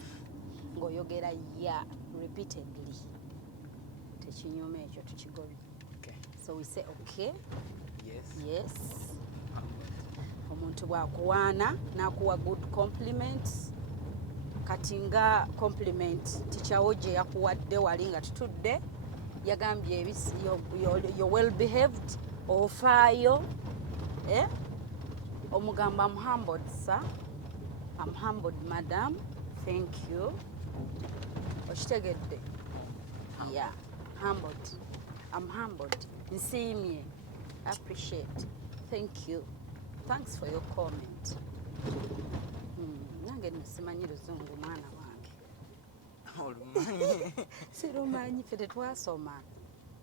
Ng'oyogera yeah repeatedly. Tekinyuma ekyo tukigobye. Okay. So we say okay. Yes. Omuntu bw'akuwaana n'akuwa good compliment. Kati nga compliment tikyawo gye yakuwadde wali nga tutudde. Yagambye you're well behaved. Ofaayo. Omugamba I'm humbled, sir. I'm humbled, madam. Thank you. Okitegedde? Yeah, humbled. I'm humbled. Nsiimye. Appreciate. Thank you. Thanks for your comment. Nange simanyi Luzungu mwana wange. Olumanyi. Sirumanyi ffe tetwasoma.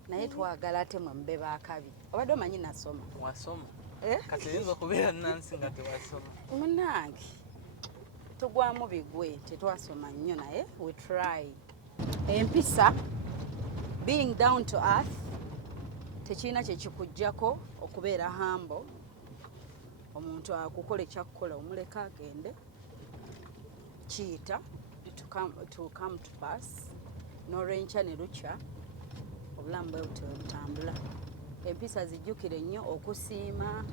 Naye twagala ate mwe mube baakabi. Obadde omanyi nasoma? Wasoma. Kati oyinza okubeera Nansi nga tewasoma. Munnange tugwamu bigwe tetwasoma nnyo naye we try. Empisa, being down to earth, tekirina kye kikuggyako okubeera humble. Omuntu akukola ekyakukola omuleka agende. Kiyita to come to pass. N'olwenkya ne lukya obulamu bwe butambula. Empisa zijjukire nnyo okusiima.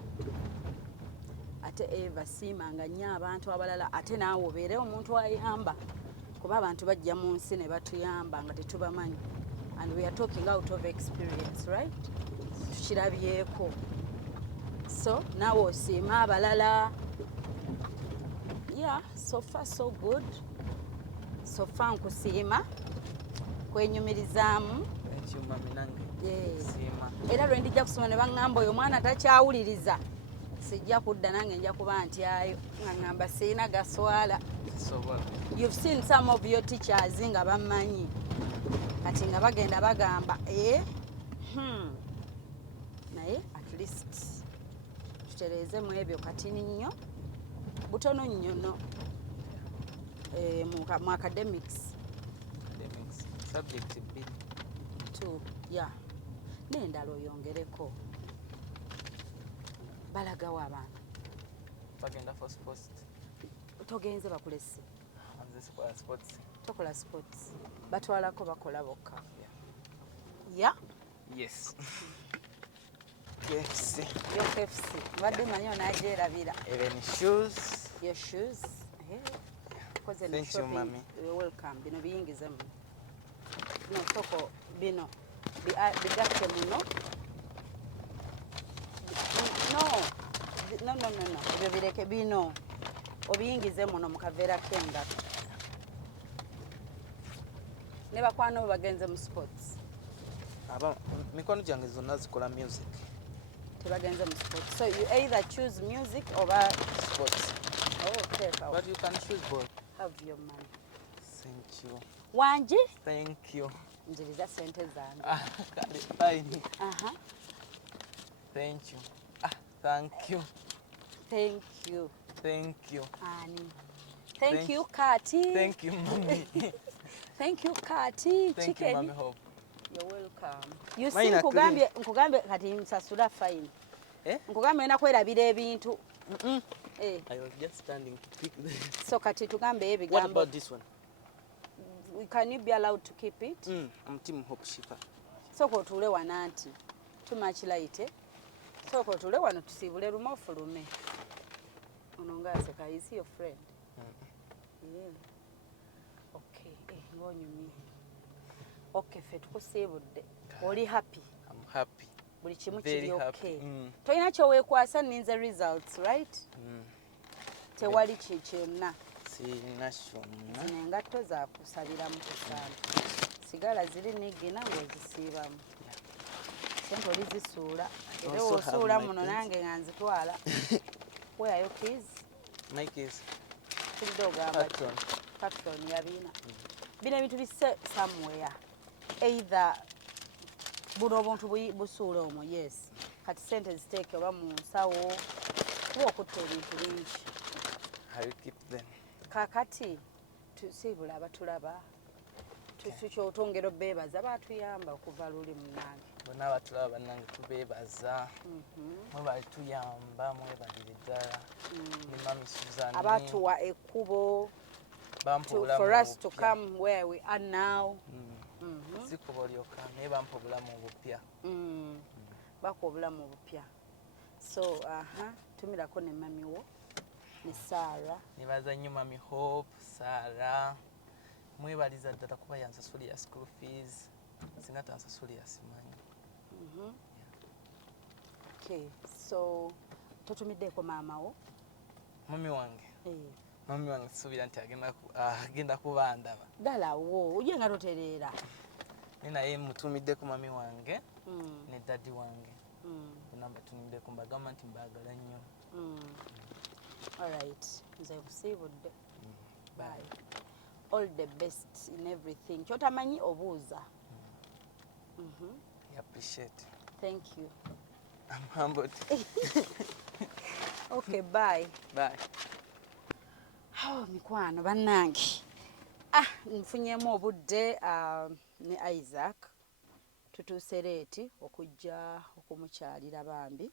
Ate Eva siimanga nnyo abantu abalala ate naawe obeere omuntu ayamba kuba abantu bajja mu nsi ne batuyamba nga tetubamanyi. And we are talking out of experience, right? Tukirabyeko. So naawe osiima abalala. Yeah, so far so good. So far nkusiima kwenyumirizaamu. Era lwe ndijja kusoma ne baŋŋamba oyo omwana takyawuliriza sijja kudda nange nja kuba nti ayo nga ŋŋamba sirina gaswala. You've seen some of your teachers nga bammanyi kati nga bagenda bagamba naye at least tutereeze mu ebyo kati nnyo butono nnyo no mu academics subject bbiri tu yeah n'endala oyongereko. Balagawo abaana bagenda for sports. Togenze bakulese? Sports. Tokola sports. Batwalako bakola bokka. Yeah? Yes. Your KFC. Mbadde manyi onaagyerabira. Even shoes. Your shoes. Thank you, mommy. You're welcome. Bino biyingizemu. Bino soko bino. Bigatte muno. No. Ebyo bireke bino. Obiyingize muno mu kaveera k'engato. Ne bakwano bo bagenze mu sports. Mikono gyange zonna zikola music. Tebagenze mu sports. So you either choose music or sports. take out. But you can choose both. Have your money. Thank you. Wanji? Thank you. Njiriza sente zange. Fine. Thank you. Thank you. Thank you. Ani. Thank you, Kati. Thank you, Mommy. Thank you, Kati. Thank Chicken. you, Mommy Hope. You're welcome. You see, nkugambye kati nsasula fine. Nkugambye nakwerabira ebintu. I was just standing to pick this. So kati tugambe ebigambo. What about this one? Can you be allowed to keep it? I'm Team Hope Shifah. So kotule wananti. Too much light. So kotule wano tusibule lumo fulume. Ononga aseka, is he your friend? Yeah. Okay, ngonyumi. Okay, fe tukusibudde. Oli happy? I'm happy. Buli kimu kiri okay. Toyina kyoweekwasa ninze results, right? Tewali kyonna. Sirina kyonna. Zino engatto zakusabira mu kusala. Sigala ziri nigina ng'ozisiibamu. Sente olizisuula. Era osuula muno nange nga nzitwala. Where are your keys? My keys. Tulidde ogamba patron yabina. Bino ebintu bisse somewhere. Either buno obuntu busuula omwo, yes. Kati sente ziteeke oba mu nsawo. Kuba okutta ebintu bingi. I will keep them. Kakati tusiibula abatulaba. Tukyotongera beebaza baatuyamba okuva luli munnange. Bonna abatulaba bannange tubeebaza. Mwe batuyamba mwebalire ddala. Ne Mami Suzanne. Abatuwa ekkubo. For us to come where we are now. Sikuba olyoka naye bampa obulamu obupya. Bako obulamu obupya. So, tumirako ne mami wo. Ne Sarah. Nibaza nnyo Mami Hope, Sarah. Mwebaliza ddala kuba yansasulira school fees. Singa tansasulira simanyi. Okay, so totumiddeko maama wo? Mami wange. Mami wange suubira nti agenda kubandaba. Ddala wo, ojje nga totereera. Naye mutumiddeko mami wange ne daddy wange. Bonna mbatumiddeko mbagamba nti mbaagala nnyo. Alright, nze kusiibudde. Bye. All the best in everything. Kyotamanyi obuuza. I appreciate. Thank you. I'm humbled. Okay, bye. Bye. Mikwano bannange. Nfunyemu obudde ne Isaac. Tutuuse leeti okujja okumukyalira Bambi.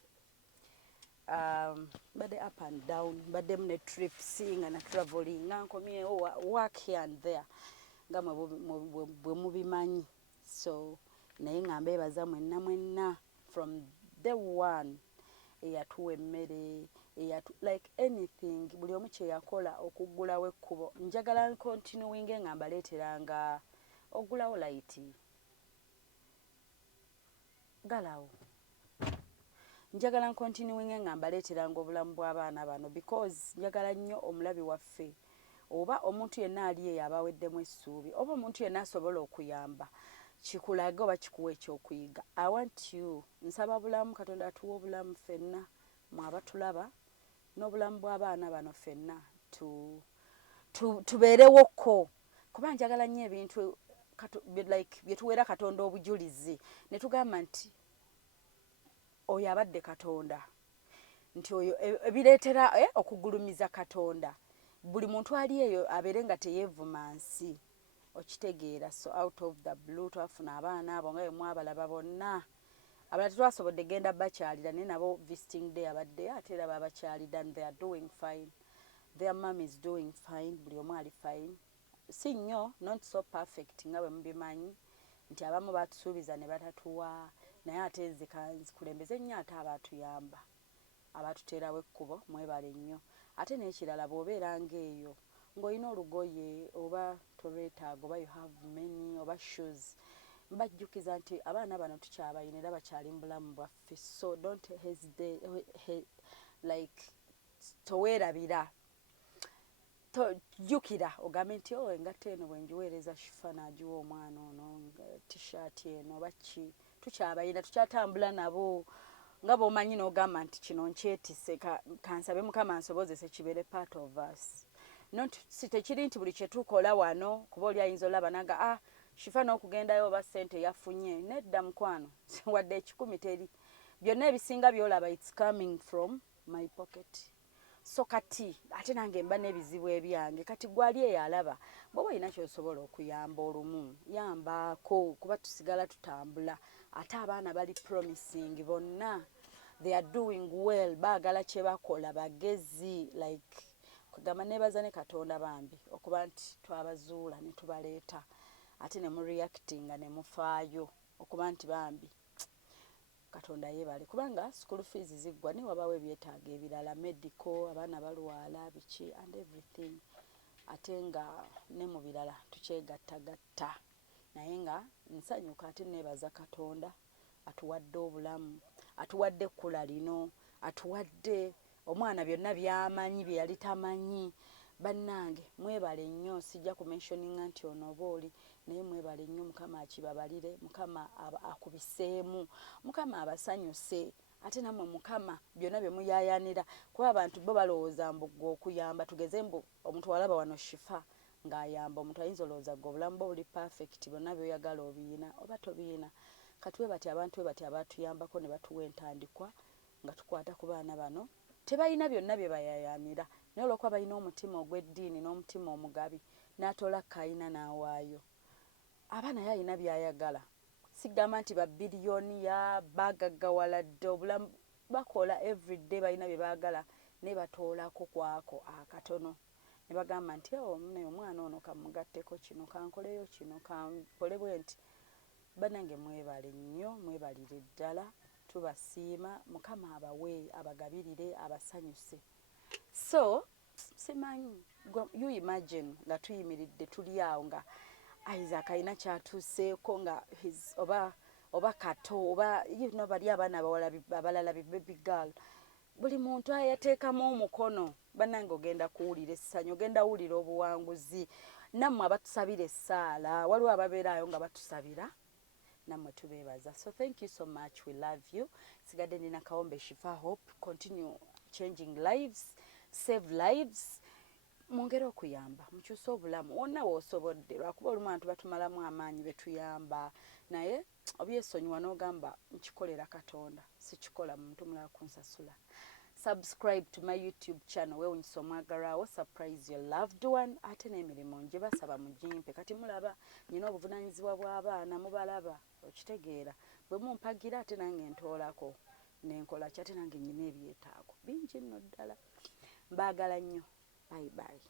Badde up and down, badde mune trips nga na traveling nga nkomyewo work here and there nga bwe mubimanyi. So naye nga mbeebaza mwenna from the one eyatuwa emmere like anything buli omu kye yakola okuggulawo ekkubo. Njagala continuing nga mbaleeteranga oggulawo laiti galawo. Njagala continuing nga mbaleeteranga obulamu bw'abaana bano because njagala nnyo omulabi waffe oba omuntu yenna ali eyo abaweddemu essuubi oba omuntu yenna asobola okuyamba kikulaga oba kikuwa ekyokuyiga. I want you, nsaba bulamu, Katonda atuwa obulamu ffenna mwe abatulaba n'obulamu bw'abaana bano ffenna tubeerewokko kuba njagala nnyo ebintu like bye tuweera Katonda obujulizi ne tugamba nti oyo abadde Katonda, nti oyo ebireetera okugulumiza Katonda. Buli muntu ali eyo abeere nga teyeevuma nsi. Okitegeera. So out of the blue twafuna abaana abo nga bwe mwabalaba bonna. Abalala tetwasobodde genda bakyalira naye nabo visiting day abadde ate era babakyalira and they are doing fine. Their mom is doing fine. Buli omu ali fine. Si nnyo, not so perfect nga bwe mubimanyi nti abamu batusuubiza ne batatuwa naye ate nzikulembeze nnyo ate abaatuyamba abaatuteerawo ekkubo mwebale nnyo. Ate n'ekirala bw'obeera ng'eyo ng'olina olugoye oba tolwetaaga oba you have many oba shoes mbajjukiza nti abaana bano tukyabayina era bakyali mu bulamu bwaffe. So don't hesitate, like toweerabira jjukira ogambe nti engato eno bwe ngiweereza Shifah n'agiwa omwana ono t-shirt eno oba ki. Tukyabayina tukyatambula nabo nga bw'omanyi n'ogamba nti kino nkyetisse kansabe Mukama ansobozese kibeere part of us. not sitekiri nti buli kye tukola wano kuba oli ayinza olaba nanga Shifah n'okugendayo oba ssente yafunye nedda mukwano wadde 10 teri byonna ebisinga byolaba it's coming from my pocket. So kati ate nange mba n'ebizibu ebyange kati gwali eyalaba bw'oba olina ky'osobola okuyamba olumu yambaako kuba tusigala tutambula ate abaana bali promising bonna they are doing well baagala kye bakola bagezi like kugamba nebaza ne Katonda Bambi okuba nti twabazuula ne tubaleeta ate ne mu reactinga ne mufaayo okuba nti Bambi Katonda yebale kubanga school fees ziggwa ne wabawe byetaaga ebirala medical abaana balwala biki and everything ate nga ne mu birala tukyegattagatta naye nga nsanyuka ate nebaza Katonda atuwadde obulamu atuwadde ekkula lino atuwadde omwana byonna byamanyi bye yali tamanyi bannange mwebale nnyo sijja ku mentioninga nti ono oba oli naye mwebale nnyo Mukama akibabalire Mukama akubiseemu Mukama abasanyuse ate namwe Mukama byonna bye muyayanira kuba abantu bo balowooza mbu gwe okuyamba tugeze mbu omuntu walaba wano Shifah ng'ayamba omuntu ayinza olowooza gwe obulamu bo buli perfect byonna by'oyagala obiina oba tobiina kati we bati abantu we bati abatuyambako ne batuwa entandikwa nga tukwata ku baana bano tebalina byonna bye bayayanira naye olwokuba balina omutima ogw'eddiini n'omutima omugabi n'atoola kayina n'awaayo abaana ye alina by'ayagala sigamba nti babiliyoni ya bagaggawaladde obulamu bakola everyday balina bye baagala ne batoolako kwako akatono ne bagamba nti omwana ono kamugatteko kino kankoleyo kino kankole bwe nti bannange mwebale nnyo mwebalire ddala tubasiima Mukama abawe abagabirire abasanyuse. So simanyi you imagine nga tuyimiridde tuli awo nga Isaac alina kyatuuseeko nga oba kato oba bali abaana abalala baby girl buli muntu ayateekamu omukono bannange ogenda kuwulira essanyu ogenda wulira obuwanguzi nammwe abatusabira essaala waliwo ababeeraayo nga batusabira nammwe tubeebaza. So thank you so much, we love you. Sigadde nina Kawombe Shifah Hope continue changing lives, save lives. Mwongere okuyamba mukyuse obulamu wonna woosobodde lwakuba olumu abantu batumalamu amaanyi betuyamba naye obyesonyiwa n'ogamba nkikolera Katonda sikikola muntu mulala kunsasula. Subscribe to my YouTube channel Yewunyisiza omwagalwawo, surprise your loved one. Ate n'emirimu nje basaba mugimpe kati mulaba nyina obuvunaanyizibwa bw'abaana mubalaba okitegeera bwe mumpagira ate nange ntoolako nenkola ki ate nange nyina ebyetaago bingi nno ddala mbaagala nnyo bye bye.